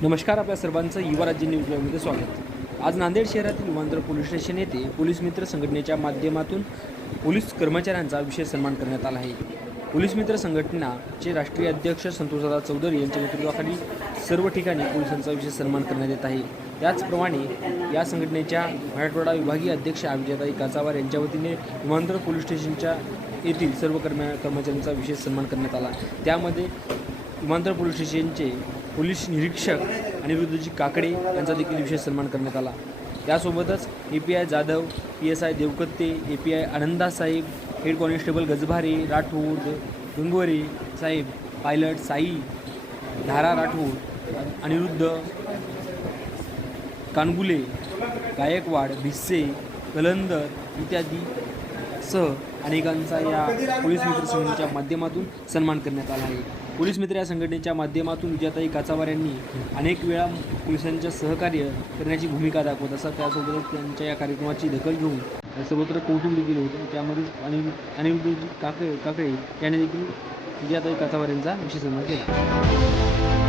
नमस्कार, आपल्या सर्वांचं युवा राज्य न्यूज लाईव्हमध्ये स्वागत। आज नांदेड शहरातील विमानतळ पोलीस स्टेशन येथे पोलीस मित्र संघटनेच्या माध्यमातून पोलीस कर्मचाऱ्यांचा विशेष सन्मान करण्यात आला आहे। पोलीस मित्र संघटनेचे राष्ट्रीय अध्यक्ष संतोषदादा चौधरी यांच्या नेतृत्वाखाली सर्व ठिकाणी पोलिसांचा विशेष सन्मान करण्यात येत आहे। त्याचप्रमाणे या संघटनेच्या मराठवाडा विभागीय अध्यक्ष अभिजाताई काचावार यांच्या वतीने विमानतळ पोलीस स्टेशनच्या येथील सर्व कर्मचाऱ्यांचा विशेष सन्मान करण्यात आला। त्यामध्ये विमानतळ पोलीस स्टेशनचे पोलीस निरीक्षक अनिरुद्धजी काकडे यांचा देखील विशेष सन्मान करण्यात आला। त्यासोबतच API जाधव, PSI देवकत्ते, API आनंदा साहेब, हेड कॉन्स्टेबल गजभारे राठोड, गंगवरे साहेब, पायलट साई धारा राठोड, अनिरुद्ध कानगुले, गायकवाड, भिस्से, कलंदर इत्यादी सह अनेकांचा या पोलीस मित्र संघटनेच्या माध्यमातून सन्मान करण्यात आला आहे। पोलीस मित्र या संघटनेच्या माध्यमातून विजयाताई काचावार यांनी अनेक वेळा पोलिसांच्या सहकार्य करण्याची भूमिका दाखवत असतात। त्यासोबतच त्यांच्या या कार्यक्रमाची दखल घेऊन सर्वत्र कौतुक देखील होतं। त्यामध्ये अनिरुद्धजी काकडे यांनी देखील विजयाताई काचावार यांचा विशेष सन्मान केला।